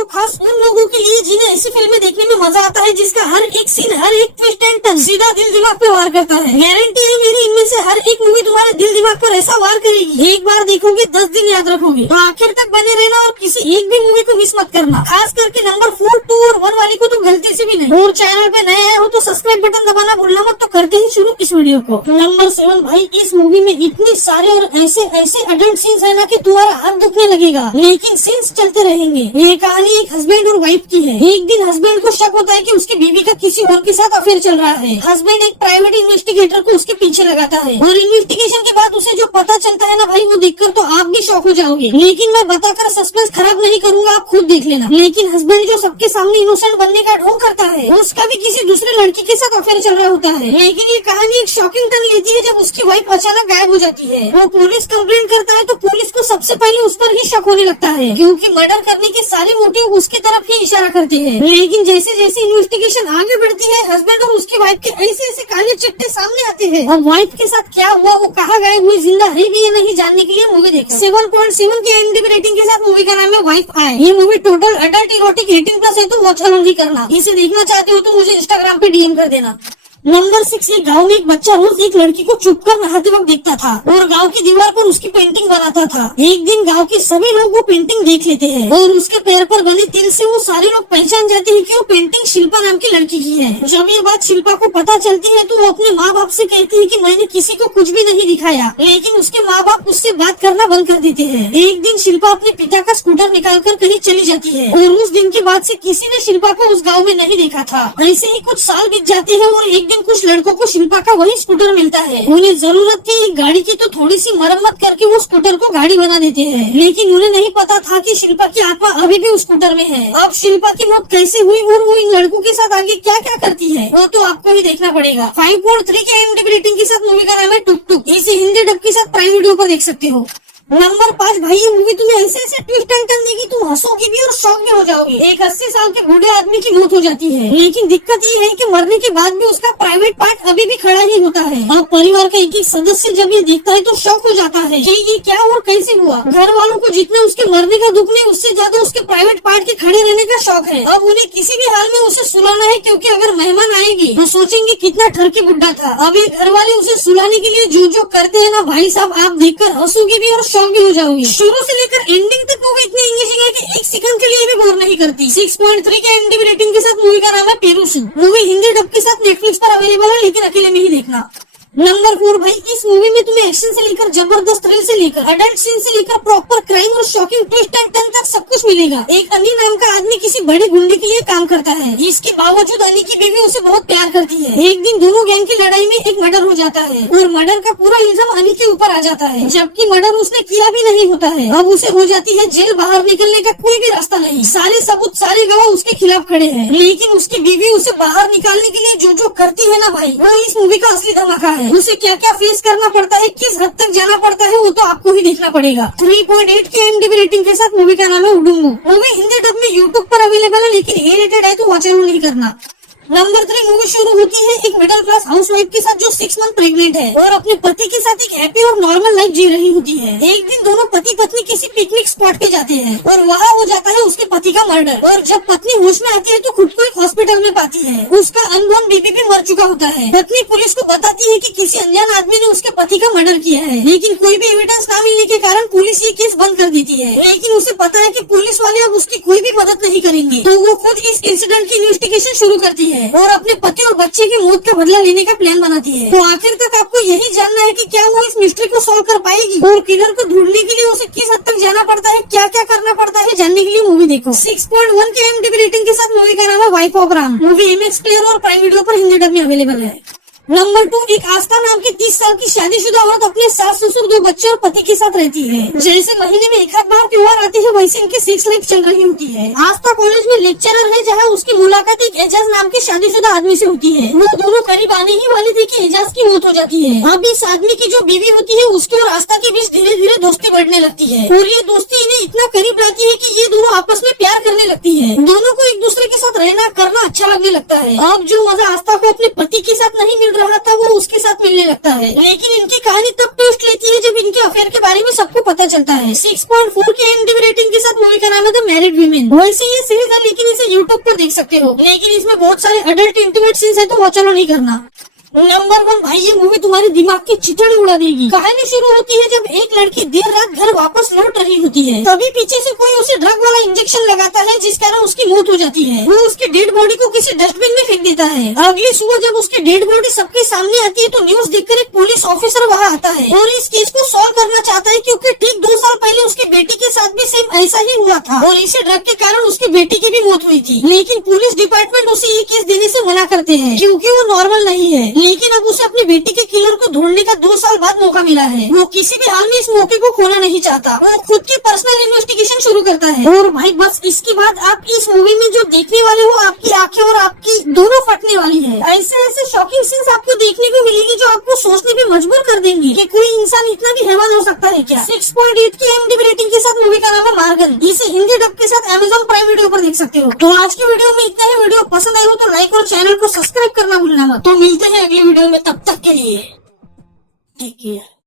तो खास उन लोगों के लिए जिन्हें ऐसी फिल्में देखने में मजा आता है जिसका हर एक सीन, हर एक ट्विस्ट एंड टर्न सीधा दिल दिमाग पे वार करता है। गारंटी है मेरी, इनमें से हर एक मूवी तुम्हारे दिल दिमाग पर ऐसा वार करेगी, एक बार देखोगे 10 दिन याद रखोगे। तो आखिर तक बने रहना और किसी एक भी मूवी को मिस मत करना, खास करके नंबर 4, 2 और 1 वाली को तो गलती से भी नहीं। और चैनल पे नए आए हो तो सब्सक्राइब बटन दबाना भूलना मत। तो करते ही शुरू इस वीडियो को। नंबर 7 भाई, इस मूवी में इतने सारे और ऐसे एडल्ट सीन्स है ना कि तुम्हारा हाथ दुखने लगेगा, लेकिन सीन्स चलते रहेंगे। ये कहानी एक हस्बैंड और वाइफ की है। एक दिन हस्बैंड को शक होता है कि उसकी बीवी का किसी और के साथ अफेयर चल रहा है। हस्बैंड एक प्राइवेट इन्वेस्टिगेटर को उसके पीछे लगाता है और इन्वेस्टिगेशन के बाद उसे जो पता चलता है ना भाई, वो देखकर तो आप भी शॉक हो जाओगे। लेकिन मैं बताकर सस्पेंस खराब नहीं करूंगा, आप खुद देख लेना। लेकिन हस्बैंड जो सबके सामने इनोसेंट बनने का ढोंग करता है, उसका भी किसी दूसरे लड़की के साथ अफेयर चल रहा होता है। लेकिन ये कहानी एक शॉकिंग टर्न लेती है जब उसकी वाइफ अचानक गायब हो जाती है। वो पुलिस कंप्लेंट करता है तो पुलिस को सबसे पहले उस पर ही शक होने लगता है, क्योंकि मर्डर करने के सारे मोटिव उसके तरफ ही इशारा करते हैं। लेकिन जैसे जैसे इन्वेस्टिगेशन आगे बढ़ती है, हस्बैंड और उसकी वाइफ के ऐसे काले चिट्टे सामने आते हैं। अब वाइफ के साथ क्या हुआ, वो कहाँ गायब हुई, जिंदा है भी या नहीं, जानने के लिए मूवी देखो। 7.7 की IMDb रेटिंग के साथ मूवी का नाम है वाइफ आई। ये मूवी टोटल अडल्ट इरोटिक 18+ है, तो वॉच अलोन ही करना। इसे देखना चाहते हो तो मुझे इंस्टाग्राम पे DM कर देना। नंबर 6, गांव में एक बच्चा रोज एक लड़की को चुपकर नहाते वक्त देखता था और गांव की दीवार पर उसकी पेंटिंग बनाता था। एक दिन गांव के सभी लोग वो पेंटिंग देख लेते हैं और उसके पैर पर बने तिल से वो सारे लोग पहचान जाते हैं कि वो पेंटिंग शिल्पा नाम की लड़की की है। जब ये बात शिल्पा को पता चलती है तो वो अपने माँ बाप से कहती है कि मैंने किसी को कुछ भी नहीं दिखाया, लेकिन उसके माँ बाप उससे बात करना बंद कर देते हैं। एक दिन शिल्पा अपने पिता का स्कूटर निकालकर कहीं चली जाती है और उस दिन के बाद से किसी ने शिल्पा को उस गाँव में नहीं देखा था। ऐसे ही कुछ साल बीत जाते हैं और एक दिन कुछ लड़कों को शिल्पा का वही स्कूटर मिलता है। उन्हें जरूरत थी एक गाड़ी की, तो थोड़ी सी मरम्मत करके वो स्कूटर को गाड़ी बना देते हैं। लेकिन उन्हें नहीं पता था कि शिल्पा की आत्मा अभी भी उस स्कूटर में है। अब शिल्पा की मौत कैसे हुई और वो इन लड़कों के साथ आगे क्या क्या करती है, वो तो आपको ही देखना पड़ेगा। 5.3 की IMDb रेटिंग के साथ मूवी का नाम है टुक टुक। इसे हिंदी डब के साथ प्राइम वीडियो पर देख सकते हो। नंबर 5 भाई, ये मूवी तुम्हें ऐसे ट्विस्ट एंड टर्न देगी, तुम हंसोगी भी और शॉक भी हो जाओगे। एक 80 साल के बूढ़े आदमी की मौत हो जाती है, लेकिन दिक्कत ये है कि मरने के बाद भी उसका प्राइवेट पार्ट अभी भी खड़ा ही होता है। अब परिवार का एक सदस्य जब ये देखता है तो शॉक हो जाता है कि ये क्या और कैसे हुआ। घर वालों को जितना उसके मरने का दुख नहीं, उससे ज्यादा उसके प्राइवेट पार्ट के खड़े रहने का शौक है। अब उन्हें किसी भी हाल में उसे सुलाना है, क्योंकि अगर मेहमान आएगी तो सोचेंगे कितना ठरकी बुड्ढा था। अब ये घर वाले उसे सुलाने के लिए जो करते हैं ना भाई साहब, आप देखकर हंसोगे भी और शॉक भी हो जाओगे। शुरू से लेकर एंडिंग तक मूवी इतनी एंगेजिंग है कि एक सेकंड के लिए भी बोर नहीं करती। 6.3 के IMDb रेटिंग के साथ मूवी का नाम है पेरूसी। मूवी हिंदी डब के साथ नेटफ्लिक्स पर अवेलेबल है, लेकिन अकेले में ही देखना। नंबर 4 भाई, इस मूवी में तुम्हें एक्शन से लेकर जबरदस्त थ्रिल से लेकर अडल्ट सीन से लेकर प्रॉपर क्राइम और शॉकिंग ट्विस्ट एंड टर्न तक सब कुछ मिलेगा। एक अनी नाम का आदमी किसी बड़े गुंडे के लिए काम करता है। इसके बावजूद अनी की बीवी उसे बहुत प्यार करती है। एक दिन दोनों गैंग की लड़ाई में एक मर्डर हो जाता है और मर्डर का पूरा इल्जाम अनी के ऊपर आ जाता है, जबकि मर्डर उसने किया भी नहीं होता है। अब उसे हो जाती है जेल, बाहर निकलने का कोई भी रास्ता नहीं। सारे सबूत, सारे गवाह उसके खिलाफ खड़े हैं, लेकिन उसकी बीवी उसे बाहर निकालने के लिए जो करती है ना भाई, वो इस मूवी का असली धमाका है। उसे क्या क्या फेस करना पड़ता है, किस हद तक जाना पड़ता है, वो तो आपको ही देखना पड़ेगा। 3.8 की IMDb रेटिंग के साथ मूवी का नाम है उडुंगू। मूवी हिंदी डब में YouTube पर अवेलेबल है, लेकिन ये रेटेड है तो वॉच अलोन नहीं करना। नंबर 3 मूवी शुरू होती है एक मिडिल क्लास हाउसवाइफ के साथ जो 6 मंथ प्रेग्नेंट है और अपने पति के साथ एक हैप्पी और नॉर्मल लाइफ जी रही होती है। एक दिन दोनों पति पत्नी किसी पिकनिक स्पॉट पे जाते हैं और वहाँ हो जाता है उसके पति का मर्डर। और जब पत्नी होश में आती है तो खुद को एक हॉस्पिटल में पाती है। उसका अनबॉर्न बेबी भी मर चुका होता है। पत्नी पुलिस को बताती है कि किसी अनजान आदमी ने उसके पति का मर्डर किया है, लेकिन कोई भी एविडेंस न मिलने के कारण पुलिस ये केस बंद कर देती है। लेकिन उसे पता है कि पुलिस वाले अब उसकी कोई भी मदद नहीं करेंगे, तो वो खुद इस इंसिडेंट की इन्वेस्टिगेशन शुरू करती है और अपने पति और बच्चे की मौत का बदला लेने का प्लान बनाती है। तो आखिर तक आपको यही जानना है कि क्या वो इस मिस्ट्री को सॉल्व कर पाएगी और किलर को ढूंढने के लिए उसे किस हद तक जाना पड़ता है, क्या क्या करना पड़ता है, जानने के लिए मूवी देखो। 6.1 के IMDb रेटिंग के साथ मूवी का नाम है wife of Ram. Movie MX player और प्राइम वीडियो पर हिंदी डब में अवेलेबल है। नंबर 2, एक आस्था नाम की 30 साल की शादीशुदा औरत अपने सास ससुर 2 बच्चे और पति के साथ रहती है। जैसे महीने में एक आध बार त्योहार आते हैं, वैसे इनकी सेक्स लाइफ चल रही होती है। आस्था कॉलेज में लेक्चरर है, जहाँ उसकी मुलाकात एक एजाज नाम के शादीशुदा आदमी से होती है। वो दोनों करीब आने ही वाले थे कि एजाज की मौत हो जाती है। अब इस आदमी की जो बीवी होती है, उसकी और आस्था के बीच धीरे धीरे दोस्ती बढ़ने लगती है और ये दोस्ती इन्हें इतना करीब लाती है कि ये दोनों आपस में प्यार करने लगती है। दोनों को एक दूसरे के साथ रहना करना अच्छा लगने लगता है। अब जो मजा आस्था को अपने पति के साथ नहीं मिल रहा था वो उसके साथ मिलने लगता है। लेकिन इनकी कहानी तब ट्विस्ट लेती है जब इनके अफेयर के बारे में सबको पता चलता है। 6.4 के IMDb रेटिंग के साथ मूवी का नाम है द मैरिड वीमेन। वैसे ये सीरीज है लेकिन इसे यूट्यूब पर देख सकते हो, लेकिन इसमें बहुत सारे अडल्ट इंटीमेट सीन्स है तो वो चलो नहीं करना। नंबर 1 भाई, ये मूवी तुम्हारे दिमाग की चितड़ी उड़ा देगी। कहानी शुरू होती है जब एक लड़की देर रात घर वापस लौट रही होती है, तभी पीछे से कोई उसे ड्रग वाला इंजेक्शन लगाता है जिस कारण उसकी मौत हो जाती है। वो उसकी डेड बॉडी को किसी डस्टबिन में फेंक देता है। अगली सुबह जब उसकी डेड बॉडी सबके सामने आती है तो न्यूज देखकर एक पुलिस ऑफिसर वहाँ आता है और इस केस को सॉल्व करना चाहता है, क्योंकि ठीक 2 साल पहले उसकी बेटी के साथ भी सेम ऐसा ही हुआ था और इसे ड्रग के कारण उसकी बेटी की भी मौत हुई थी। लेकिन पुलिस डिपार्टमेंट उसे ये केस देने से मना करते हैं क्योंकि वो नॉर्मल नहीं है। लेकिन अब उसे अपनी बेटी के किलर को ढूंढने का 2 साल बाद मौका मिला है। वो किसी भी हाल में इस मौके को खोना नहीं चाहता। वो खुद की पर्सनल इन्वेस्टिगेशन शुरू करता है। और भाई बस इसके बाद आप इस मूवी में जो देखने वाले हो, आपकी आंखें और आपकी दोनों फटने वाली है। ऐसे ऐसे शॉकिंग सीन्स आपको देखने को मिलेगी जो आपको सोचने पे मजबूर कर देंगे कि कोई इंसान इतना भी हैवान हो सकता है क्या। 6.8 की IMDb रेटिंग के साथ मूवी का नाम है मार्गन। इसे हिंदी डब के साथ Amazon प्राइम वीडियो पर देख सकते हो। तो आज की वीडियो में इतना ही। वीडियो पसंद आई हो तो लाइक और चैनल को सब्सक्राइब करना भूलना मत। तो मिलते हैं अगली वीडियो में, तब तक के लिए टेक केयर।